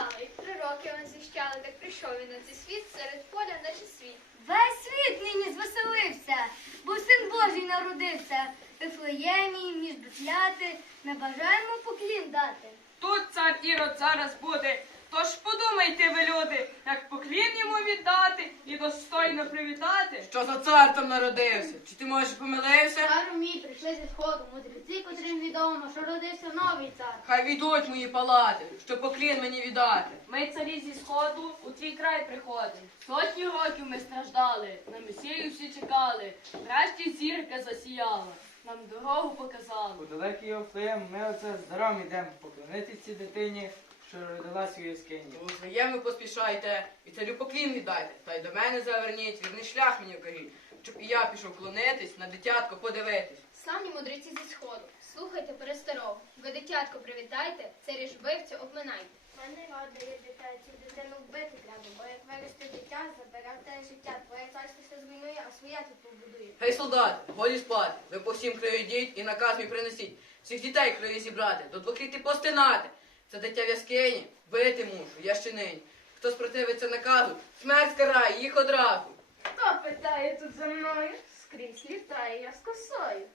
знали. Три роки он зіщали, так прийшов він на цей світ серед поля, наче світ. Весь світ нині звеселився, бо син Божий народився. Вифлеємі між бетляти, не бажаємо поклін дати. Тут цар Ірод зараз буде. Тож подумайте ви, люди, як поклін йому віддати і достойно привітати. Що за цар там народився? Чи ти може помилився? Цару мій прийшли зі сходу, мудреці, котрим відомо, що родився новий цар. Хай війдуть мої палати, щоб поклін мені віддати. Ми царі зі сходу у твій край приходимо. Сотні років ми страждали, на месію всі чекали. Врешті зірка засіяла, нам дорогу показала. У далекий Офлеєм ми оце з даром ідемо поклонити цій дитині, що родилась у яскині. У своєму поспішайте і царю поклін віддайте, та й до мене заверніть, вірний шлях мені вкажіть, щоб і я пішов клонитись, на дитятко подивитись. Славні мудреці зі сходу, слухайте пересторогу. Ви дитятко привітайте, царі ж вбивцю обминайте. Мене родає дитя, цю дитину вбити треба, бо як виросте дитя, забере те життя. Твоє царство все зруйнує, а своє тут побудує. Гей, солдати, годі спати, ви по всім краю йдіть і наказ мій принесіть. Всіх дітей краю зібрати, до двох літ і постинати. Це дитя в яскині, бити мушу, я ще нині. Хто спротивиться наказу, смерть карає їх одразу. Хто питає тут за мною? Скрізь літає я з косою.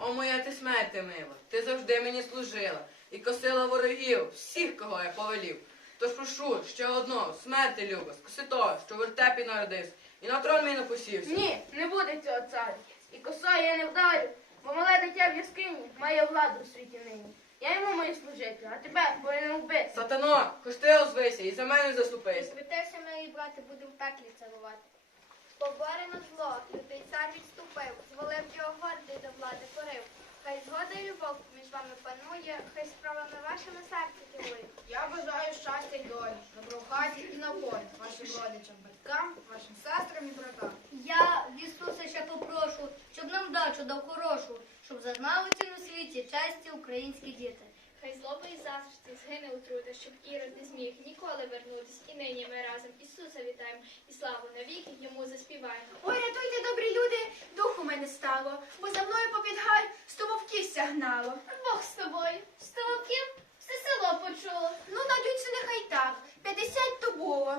О, моя ти смерти мила, ти завжди мені служила і косила ворогів, всіх, кого я повелів. Тож прошу ще одного, смерти люба, скоси того, що в вертепі народився, і на трон мій напосівся. Ні, не буде цього царю. І косою я не вдарю, бо мале дитя в яскині має владу в світі нині. Я йому маю служити, а тебе повинен вбити. Сатано, хоч ти озвися і за мене заступись. Притеся, мої брати, буде в пеклі царувати. Поборено зло, лютий цар відступив, зволив його гордий до влади порив. Хай згода і любов між вами панує, хай справами вашими серце керує. Я бажаю щастя й долі, добро в хаті і на полі, вашим родичам, батькам, вашим сестрам і братам. Я в Ісуса ще попрошу, щоб нам вдачу дав хорошу, щоб зазнали ці на світі честі українські діти. Хай злоба і завжди згине отруда, щоб Ірод не зміг ніколи вернутись. І нині ми разом Ісуса вітаємо і славу навіки йому заспіваємо. Ой, рятуйте, добрі люди, духу мене стало, бо за мною попід гай сто вовків сягнало. Бог з тобою, сто вовків, все село почуло. Ну, надються нехай так, п'ятдесят то було.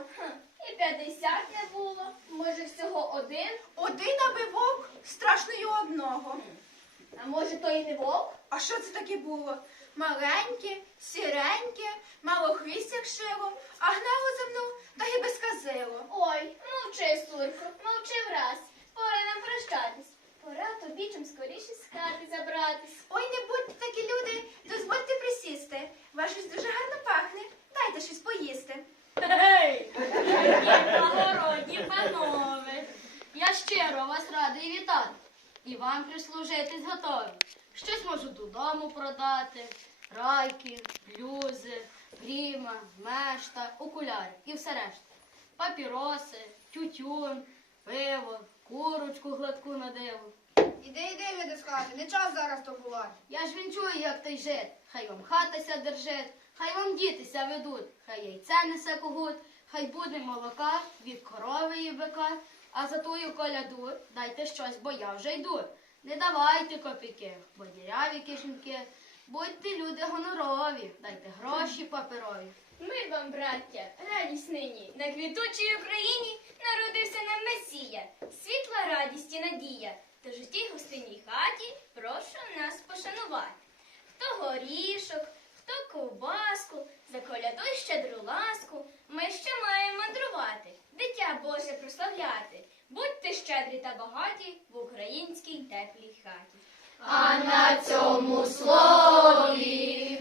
І п'ятдесят не було. Може, всього один? Один аби вовк, страшно й одного. А може, то і не вовк? А що це таке було? Маленьке, сіреньке, мало хвіст як шило, а гнало за мною, та й би сказило. Ой, мовчи, сурко, мовчи враз. Пора нам прощатись. Пора тобі чим скоріше з хати забратись. Ой, не будьте такі люди, дозвольте присісти. Ваш щось дуже гарно пахне. Дайте щось поїсти. Гей! Благородні панове! Я щиро вас радий вітати. І вам прислужитись готові. Щось можу додому продати, райки, блюзи, гріма, мешта, окуляри і все решта. Папіроси, тютюн, пиво, курочку гладку на диво. Іди, іди, з хати, не час зараз то бувати. Я ж він чую, як той жит. Хай вам хатася держить, хай вам дітися ведуть, хай яйце несе когут, хай буде молока від корови і бика, а за тую коляду дайте щось, бо я вже йду. Не давайте копійки, бо діряві кишеньки. Будьте люди гонорові, дайте гроші паперові. Мир вам, браття, радість нині. На квітучій Україні народився нам Месія. Світла радість і надія. Тож у тій гостинній хаті прошу нас пошанувати. Хто горішок, хто ковбаску, за заколядуй щедру ласку. Ми ще маємо мандрувати, ім'я Боже прославляти. Будьте щедрі та багаті в українській теплій хаті. А на цьому слові.